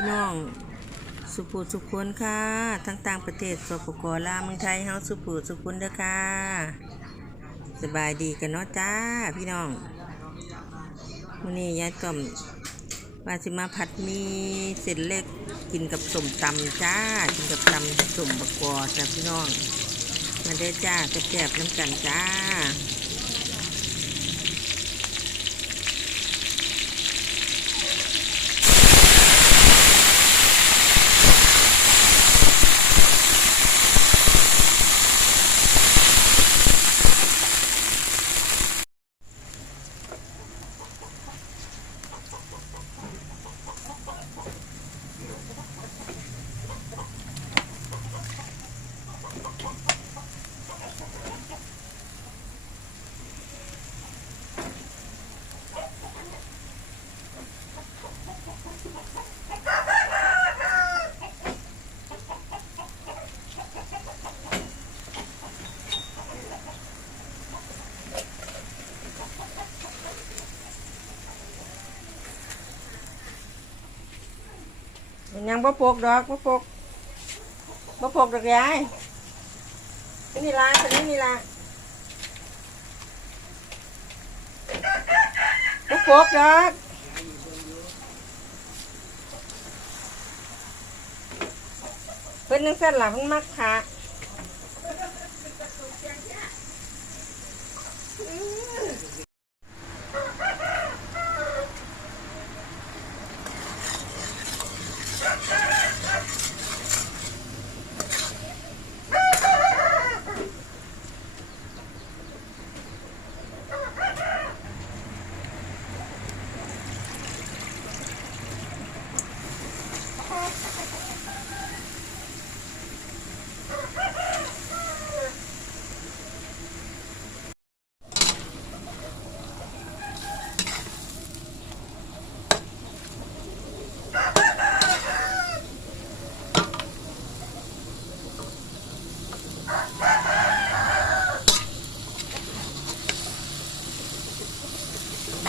พี่น้อง สุปูสุขคนค่ะ ทั้งต่างประเทศสปปลาวเมืองไทยเฮาสุปูสุขคนเด้อค่ะ สบายดีกันเนาะจ้าพี่น้องวันนี้ยายต่อมว่าสิมาผัดมีเสร็จเล็กกินกับสมตำจ้า กินกับตำสมบกกอจ้าพี่น้อง มาเด้อจ้าแซ่บๆน้ำกันจ้า ยังบ่ปกดอกบ่ปกบ่ปกดอกยายนี่ละตัวนี้นี่ล่ะบ่ปกดอกเพิ่นจังเส้นล่ะเพิ่นมักขา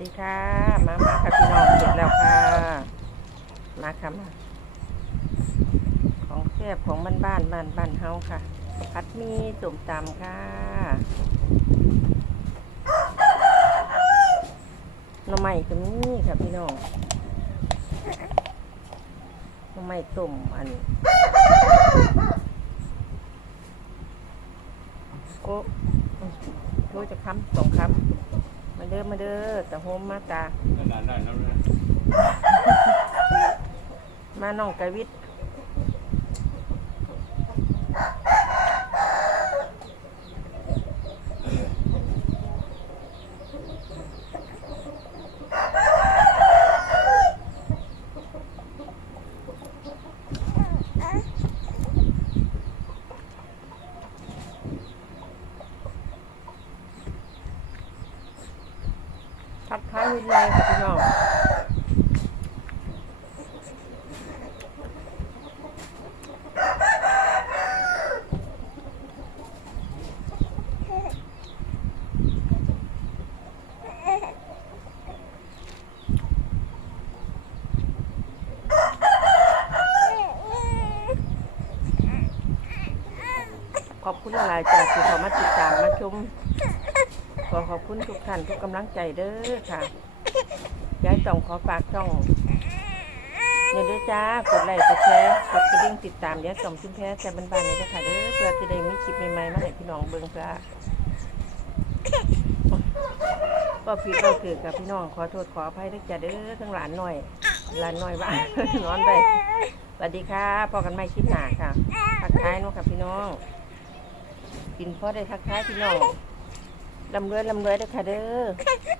ดีค่ะ มามาค่ะพี่น้องเสร็จแล้วค่ะ มาค่ะมา ของแซ่บของบ้านบ้านบ้านบ้านเฮาค่ะผัดมีส้มตำค่ะหน่อไม้ก็มีค่ะพี่น้องหน่อไม้ต้มอันโอ้โทษจะค้ำสองค้ำ มาเด้อมาเด้อแต่โฮมมาตา ขนาดนั้นแล้วนะมาน้องกวิทายวิทย์เลยค่ะพี่น้องขอบคุณหลายจากที่เขามาติดตามมาชม ขอขอบคุณทุกท่านทุกกำลังใจเด้อค่ะยายต้องขอฝากช่องเนี่ยเด้อจ้ากดไลค์กดแชร์กดกระดิ่งติดตามยายต่อมชุมแพ้แซ่บบ้านๆเลยเด้อค่ะเด้อเพื่อจะได้มีคลิปใหม่ๆมาให้พี่น้องเบิ่งค่ะก็ผิดก็ถือกับพี่น้องขอโทษขออภัยด้วยจ้าเด้อทั้งหลานหน่อยหลานหน่อยบ้านนอนไปสวัสดีค่ะพอกันใหม่คลิปหนาค่ะทักทายเนาะค่ะพี่น้องกินพ่อได้ทักทายพี่น้อง ลำรวยลำรวยเด้อค่ะเด้อ